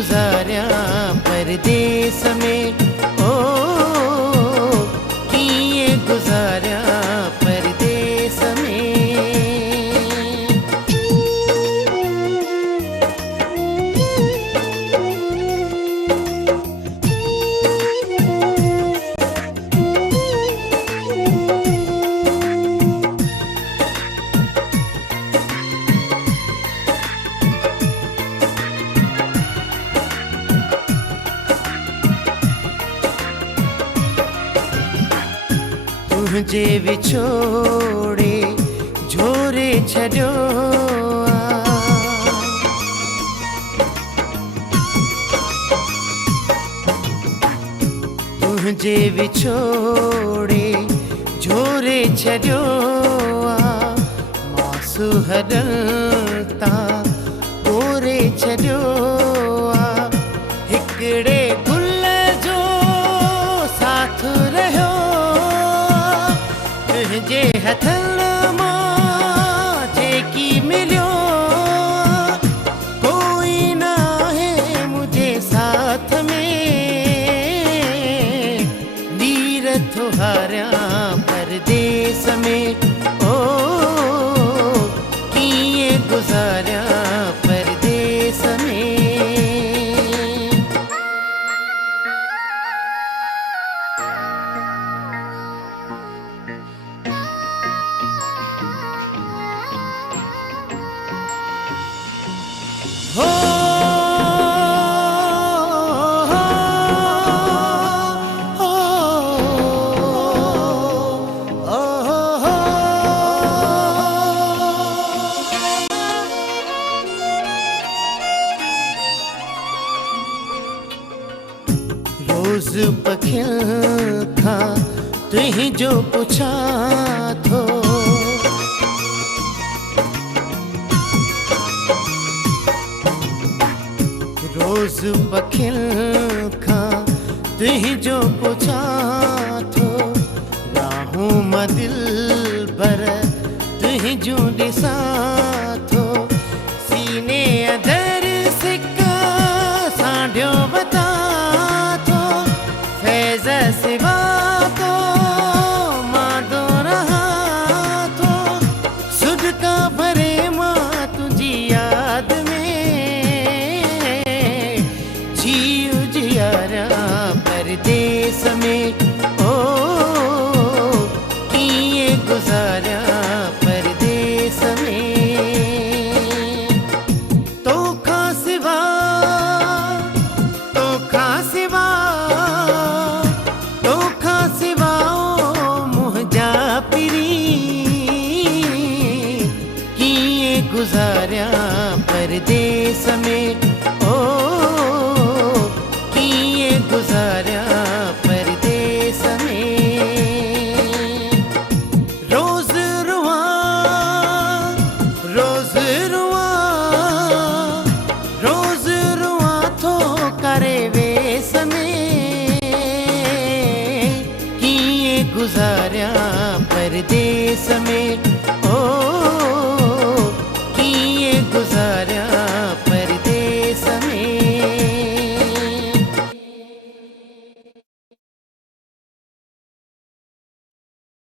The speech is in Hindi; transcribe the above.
गुजारिया परदेस में, ओ किए गुजारिया परदेस में। तुझे विछोड़े झोरे छड़ो तुझे विछोड़े झोरे छड़ो मासू हरता कोरे छड़ो हिकड़े गुल जो साथ रहो तुझे हथन मां जेकी मिलियो कोई ना है मुझे साथ में नीर थोहारिया परदेस में, ओ किए गुजारिया परदेस में। हो रोज पखिल था तुही जो पूछा थो रोज पखिल खा तुही जो पूछा थो राहूं मां दिल भर तुही जो ॾिसा थो सीने अदर सिक्का सांढियो बता थो फैज़ सिवा तो मांदो रहा थो सुडका भरे मां तुझी याद में परदेस में, ओ किए गुजारिया परदेस में। तो खा सिवा तो खा सिवा तो खा सिवा ओ मुझा पिरी किए गुजारिया परदेस में, ओ गुजारिया परदेस में। रोज रुआ रोज रुआ रोज रुआ थो करे वेस में किए गुजारिया परदेस में।